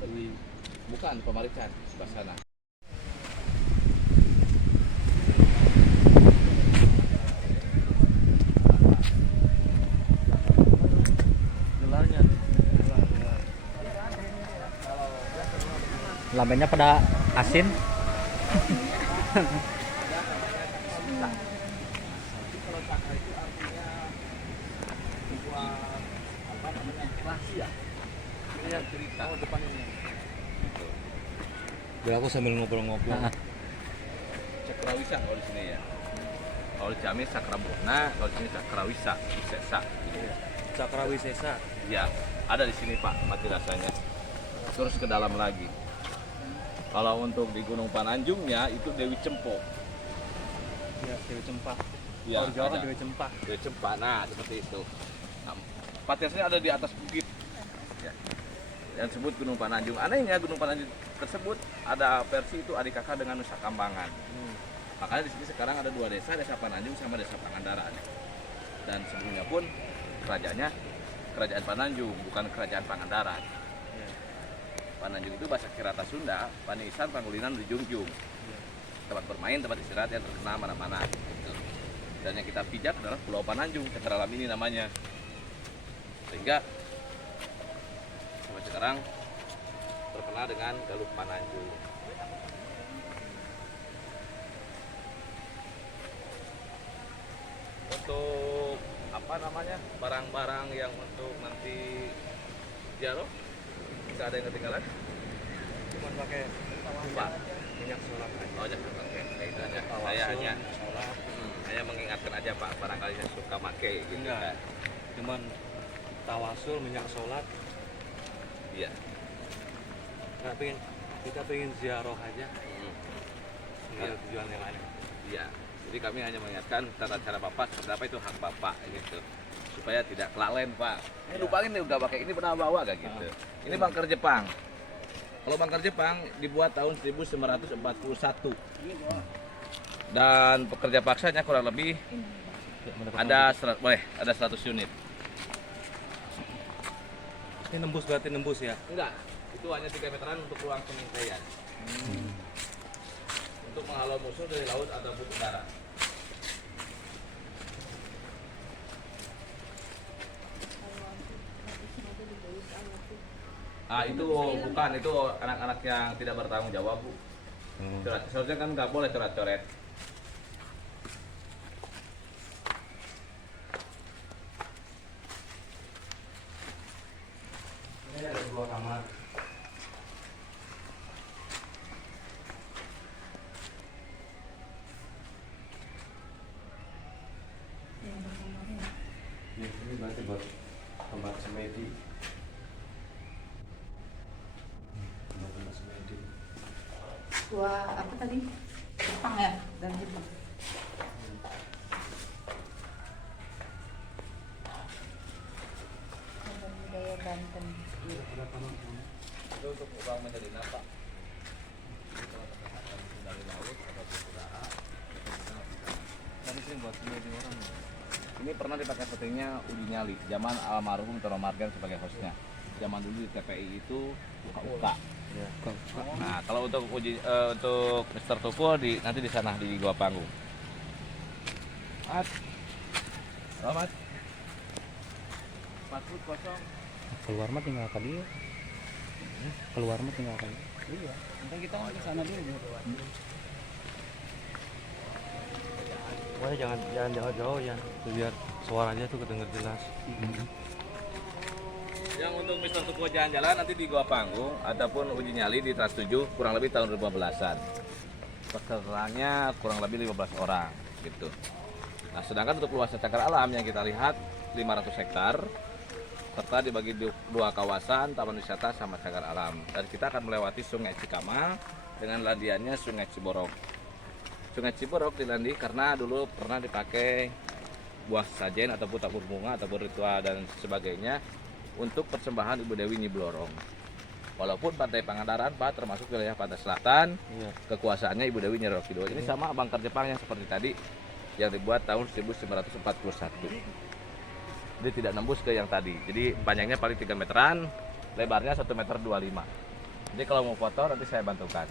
Baduy. Bukan, Pamarican, sebelah sana. Gelarnya. Lambenya pada asin. Rahasia. Ini yang cerita. Oh, depan ini. Biar aku sambil ngobrol-ngobrol. Cakrawisa kalau di sini ya. Kalau di Ciamis Cakraburna, kalau di sini Cakrawisa, Wisesa. Cakrawisesa. Ya, ada di sini Pak, mati rasanya. Terus ke dalam lagi. Kalau untuk di Gunung Pananjungnya itu Dewi Cempo. Ya, Dewi Cempah. Ya, Kalau di Jawa kan ada. Dewi Cempah. Dewi Cempa, nah seperti itu. Nah, Patiasnya ada di atas bukit. Ya. Yang disebut Gunung Pananjung. Anehnya Gunung Pananjung tersebut ada versi itu adik kakak dengan Nusa Kambangan. Makanya di sini sekarang ada dua desa, Desa Pananjung sama Desa Pangandaran. Dan sebelumnya pun kerajaannya Kerajaan Pananjung, bukan Kerajaan Pangandaran. Pananjung itu bahasa Kirata Sunda, Panisan, Panggulinan, Dijungjung. Tempat bermain, tempat istirahat yang terkenal mana-mana. Gitu. Dan yang kita pijak adalah Pulau Pananjung, Cagar Alam ini namanya. Sehingga sampai sekarang terkenal dengan Galuh Pananjung. Untuk apa namanya, barang-barang yang untuk nanti ziarah, bisa ada yang ketinggalan? Cuman pakai Lupa. minyak sholat aja. Oh, jangan pakai kayak itu aja. Saya hanya mengingatkan aja Pak, barangkali saya suka pakai gitu Enggak. kan. Cuman tawasul minyak sholat. Iya. Kita pengen ziarah aja. Nggak ada Iya. tujuan yang lain. Iya. Jadi kami hanya mengingatkan tata cara Bapak seperti apa, itu hak Bapak gitu. Supaya tidak kelalen Pak. Lupain nih udah pakai ini, pernah bawa gak gitu. Ini bunker Jepang. Kalau bunker Jepang dibuat tahun 1941. Dan pekerja paksanya kurang lebih ada 100 unit. Ini nembus, berarti nembus ya? Enggak, itu hanya 3 meteran untuk ruang pengintaian. Untuk menghalau musuh dari laut ataupun udara. Ah, itu bukan, itu anak-anak yang tidak bertanggung jawab, Bu. Seharusnya kan nggak boleh coret-coret. Ini ada 2 kamar. Ini berarti buat tempat semedi. Tempat semedi. Wah, apa tadi? Jepang ya? Dan Jepang. Cagar budaya Banten. Itu untuk uang menjadi napa. Dari laut ataupun udara. Tadi sih buat semedi orang. Ini pernah dipakai syutingnya Uji Nyali, zaman almarhum Tono Margen sebagai hostnya. Zaman dulu di TPI itu buka-buka. Ya. Nah, kalau untuk untuk Mr. Tukul nanti di sana di Gua Panggung. Mat. Selamat. 4 foot kosong. Keluar mah tinggal kali ya. Keluar mah tinggal kali. Iya. Nanti kita ke sana dulu. Wah, jangan jauh-jauh ya. Biar suaranya tuh kedenger jelas. Yang untuk Mr. Tukul jalan-jalan nanti di Gua Panggung ataupun Uji Nyali di Trans 7 kurang lebih tahun 2015-an. Pesertanya kurang lebih 15 orang gitu. Nah, sedangkan untuk luasnya cagar alam yang kita lihat 500 hektar serta dibagi 2 kawasan, taman wisata sama cagar alam. Dan kita akan melewati Sungai Cikamal dengan landiannya Sungai Ciborok. Sungai Ciborok dilandi karena dulu pernah dipakai buah sajen ataupun tabur bunga ataupun ritual dan sebagainya untuk persembahan Ibu Dewi Nyi Blorong. Walaupun Pantai Pangandaran Pak termasuk wilayah pantai selatan, kekuasaannya Ibu Dewi Nyi Roro Kidul. Ini sama bunker Jepang yang seperti tadi yang dibuat tahun 1941. Jadi tidak nembus ke yang tadi. Jadi panjangnya paling 3 meteran, lebarnya 1,25 meter. Jadi kalau mau foto nanti saya bantukan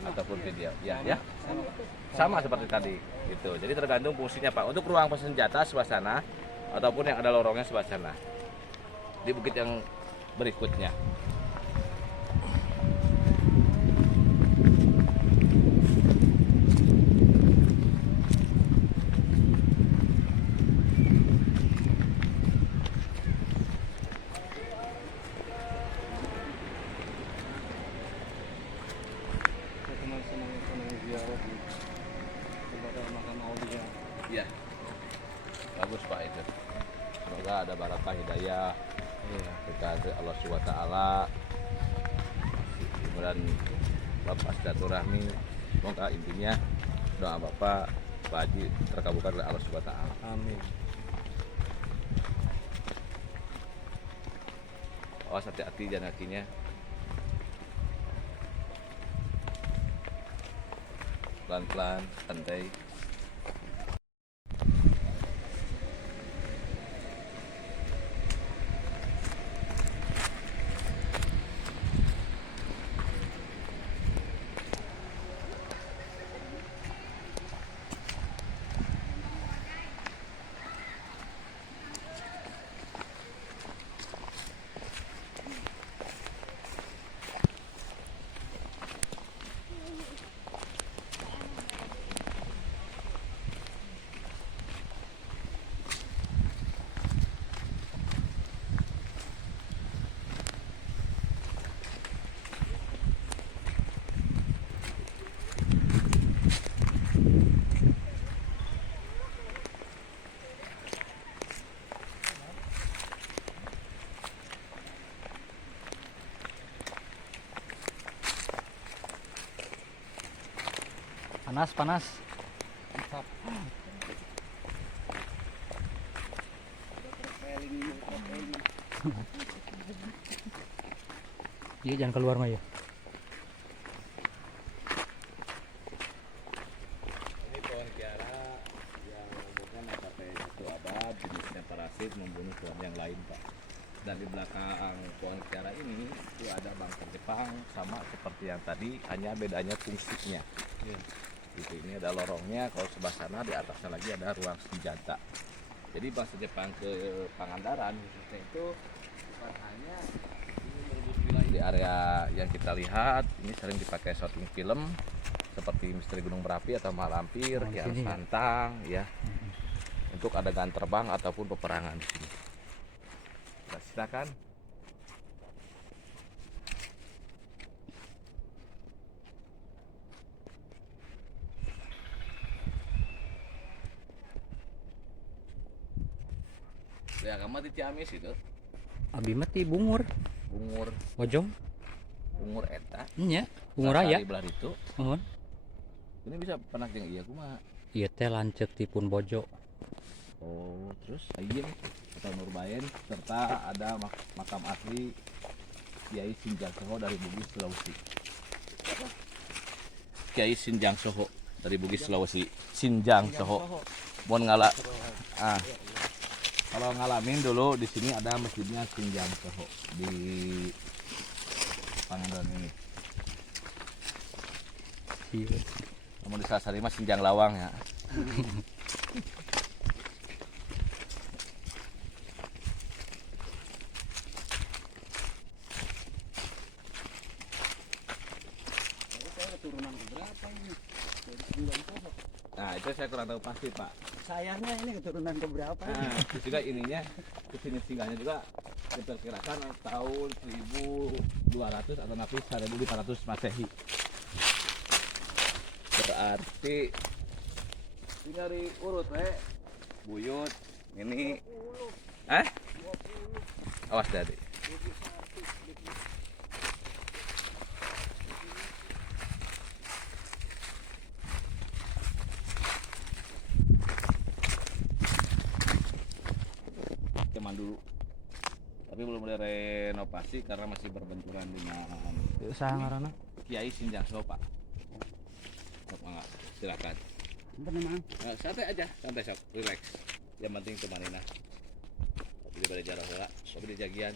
ataupun video. Ya. Sama seperti tadi. Gitu. Jadi tergantung fungsinya Pak. Untuk ruang senjata sebelah sana ataupun yang ada lorongnya sebelah sana. Di bukit yang berikutnya. Saya cuma senang ziarah di kepada makam aulia. Iya. Bagus Pak itu. Semoga ada barokah hidayah. Iya. Kita Allah SWT, kemudian Bapak silaturahmi, semoga intinya doa Bapak Pak Haji terkabulkan oleh Allah SWT. Amin. Awas hati-hati jalan kakinya. Pelan-pelan, santai. Panas, panas. Iya, jangan keluar mah ya. Ini pohon kiara yang umurnya mencapai 1 abad, jenisnya parasit membunuh pohon yang lain Pak. Dan di belakang pohon kiara ini itu ada bangsa Jepang sama seperti yang tadi, hanya bedanya fungsinya. Gitu, ini ada lorongnya, kalau sebelah sana di atasnya lagi ada ruang senjata. Jadi bangsa Jepang ke Pangandaran khususnya itu bukan hanya ini merebut wilayah di area yang kita lihat, ini sering dipakai syuting film seperti Misteri Gunung Berapi atau Malampir, Oh, di Kian sini ya? Santang ya. Untuk adegan terbang ataupun peperangan di sini. Nah, silakan. Ya, kamu di Ciamis itu Abi mati bungur. bungur Bojong. bungur eta. Iya, bungur raya. Di belah itu. Mohon. Ini bisa penak jeung iya kumaha. Iya teh lanceuk tipun bojo. Oh, terus Ayim atau Nurbaen serta ada makam asli Kiai Sinjang Soho dari Bugis Sulawesi. Kiai Sinjang Soho dari Bugis Sulawesi. Sinjang Soho. Mohon kalau ngalamin dulu di sini ada masjidnya Sinjang Soho di Pangandaran ini. Iya. Namun di Salasari mah Sinjang Lawang ya. Nah itu saya kurang tahu pasti Pak. Sayangnya ini keturunan keberapa? Nah terus juga ininya kesini singgahnya juga diperkirakan tahun 1200 atau nanti 1500 Masehi. Berarti tinggal diurut buyut ini awas dari zaman dulu tapi belum ada renovasi karena masih berbenturan dengan Usaha ngaranna. Kiai Sinjang Soho Pak. Sok mangga silakan. Memang Santai aja, santai sok, relax. Yang penting temanina. Tapi daripada jarak heula, tapi di jagian.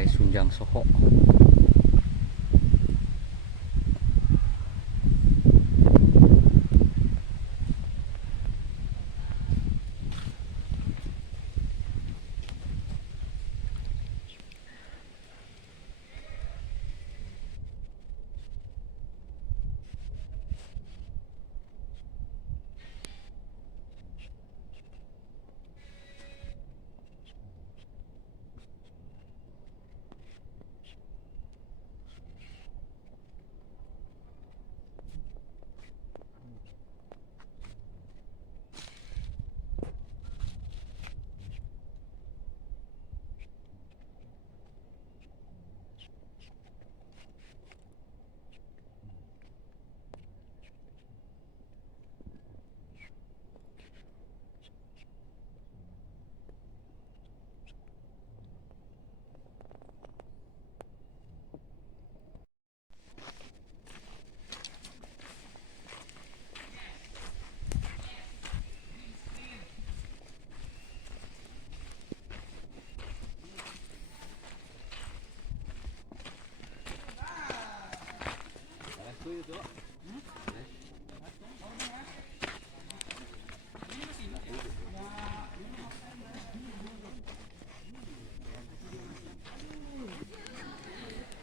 Pantai Sunjang Soho.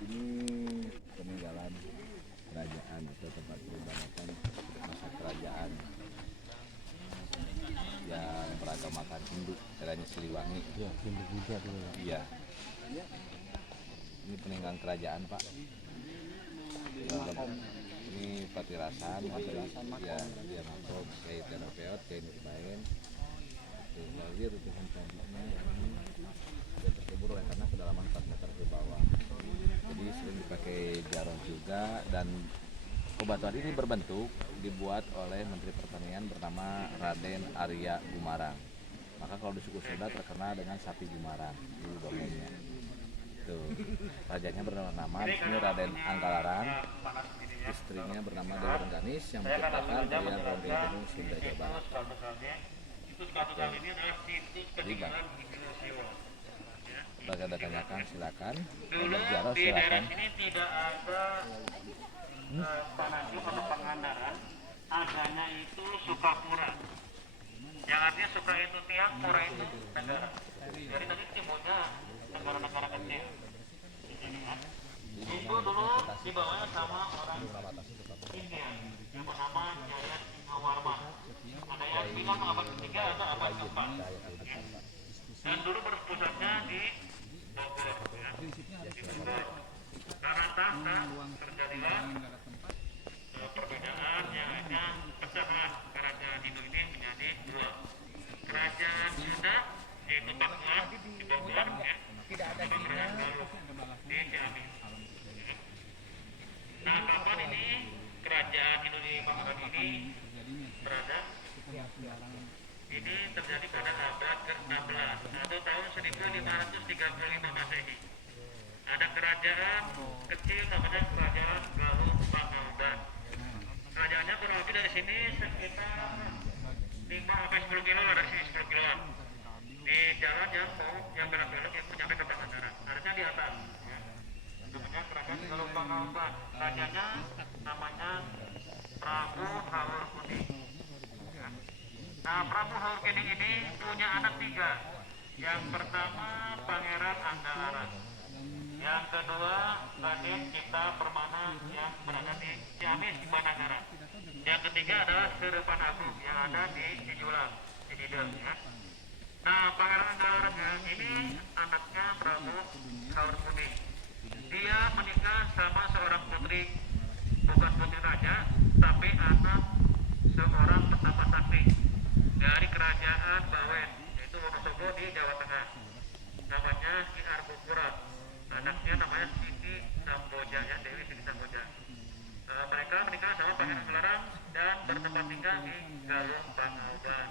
Ini peninggalan kerajaan atau tempat peribadatan masa kerajaan yang beragamakan Hindu, caranya Siliwangi. Ya, Hindu Buddha dulu. Iya. Ini peninggalan kerajaan, Pak. Ini Patirasan, ya, dia makom, kayak terapeut, kayak lain. Lalu itu tadinya sudah terkubur oleh karena kedalaman 4 meter ke bawah. Jadi sering dipakai jarong juga, dan bebatuan ini berbentuk dibuat oleh Menteri Pertanian bernama Raden Arya Gumarang. Maka kalau di suku Sunda terkenal dengan sapi Gumarang di dongengnya. Tuh, rajanya bernama ini Raden Anggalarang, istrinya bernama Dewi Rengganis yang menciptakan tarian Ronggeng Gunung Sunda Jawa Barat. Jadi Bang, bagi Anda tanyakan silakan, mau berziarah silakan. Ini tidak ada Panasih atau Pangandaran, adanya itu Sukapura. Yang artinya Suka itu tiang, Pura itu negara. Jadi tadi timbulnya negara-negara kecil. Itu dulu dibawanya sama orang India yang bernama Jaya Singawarma. Ada yang bilang abad ketiga atau abad keempat. Dan dulu berpusatnya di Bogor. Karena tahta terjadilah perbedaan yang hanya pecahan kerajaan Hindu ini menjadi dua. Kerajaan Sunda yaitu Pakuan di Bogor, ya, tidak ada di Ciamis. Nah, kapan ini kerajaan Hindu di Pakuan ini berada? Ini terjadi pada abad ke-16 atau tahun 1535 Masehi. Ada kerajaan kecil namanya Kerajaan Galuh Pangaoban. Kerajaannya kurang lebih dari sini sekitar 5-10 kilo, dari sini 10 kiloan. Di jalan yang belok-belok yang mencapai ke Pangandaran. Harusnya di atas. Ya. Namanya Kerajaan Galuh Pangaoban. Rajanya namanya Prabu Haurkuning. Ya. Nah, Prabu Haurkuning ini punya anak 3. Yang pertama Pangeran Anggalaran. Yang kedua Raden Cipta Permana yang berada di Ciamis di Pangandaran. Yang ketiga adalah Serepan Agung yang ada di Cijulang, di Didel, ya. Nah, Pangeran Anggalaran ini anaknya Prabu Haurkuning. Dia menikah sama seorang putri, bukan putri raja, tapi anak seorang petapa sakti dari kerajaan Bawen, yaitu Wonosobo di Jawa Tengah. Namanya Ki Arbukura. Anaknya namanya Siti Samboja, ya, Dewi Siti Samboja. Mereka menikah sama Pangeran Anggalaran dan bertempat tinggal di Galuh Pangaoban.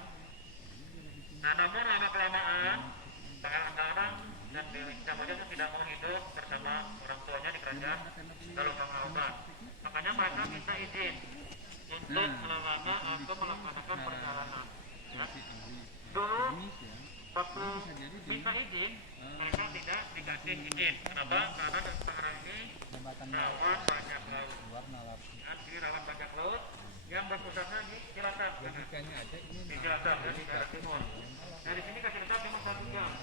Nah, namun lama kelamaan Pangeran Anggalaran dan Dewi Siti Samboja itu tidak mau hidup bersama orang tuanya di kerajaan Galuh Pangaoban. Makanya mereka minta izin untuk selamanya atau melaksanakan perjalanan. Ya. Dulu waktu minta izin, mereka tidak tidak dikasih izin. Kenapa? Karena sekarang ini rawan banyak laut. Ya, di rawan banyak laut yang berpusatnya di Cilacap. Di Cilacap dan di daerah timur. Nah di sini ke Cilacap cuma 1 jam.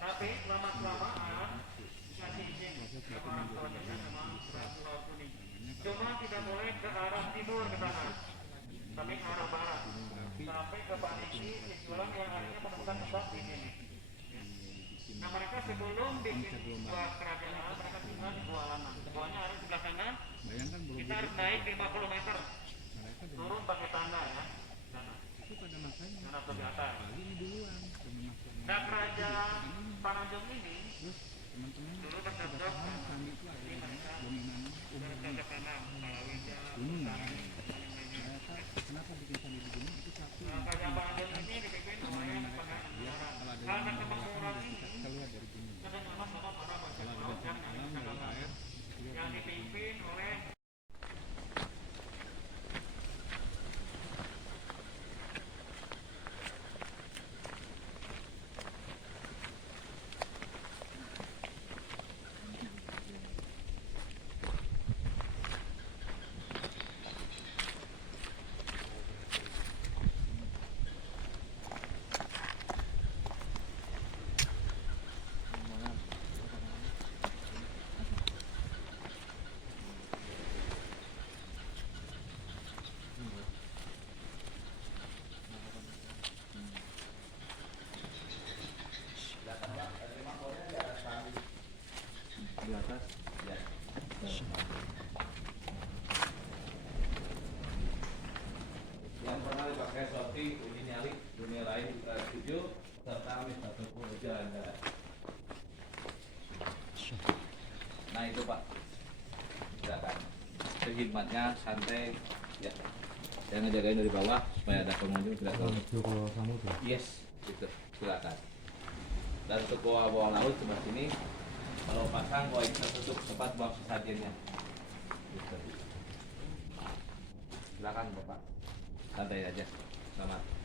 Tapi lama-kelamaan dikasih izin sama orang tuanya sama Pulau Kuning. Cuma tidak boleh ke arah timur ke sana, tapi ke arah barat. Sampai ke Paniki, Cijulang yang akhirnya menemukan tempat di sini. Nah mereka sebelum bikin sebuah kerajaan, mereka tinggal di Gua Lama. Guanya ada di sebelah sana. Kita harus naik 50 meter, turun pakai tangga ya. Sana ke atas. Nah kerajaan Pananjung ini dulu terdapat di mereka terdapat sana Palawija, kerajaan Pananjung ini dipimpin oleh karena kemakmuran ini ada nama-nama para bajak laut yang dipimpin oleh di atas ya. Yang pernah dipakai sorti uji nyali dunia lain setuju serta satu jalan-jalan. Nah itu Pak, silakan. Khidmatnya santai ya. Saya ngejagain dari bawah supaya ada pengunjung tidak terlalu. Yes, itu silakan. Dan untuk bawah laut sebelah sini, kalau pasang koin tertutup tempat buang sesajennya. Gitu. Silakan Bapak, santai aja. Selamat.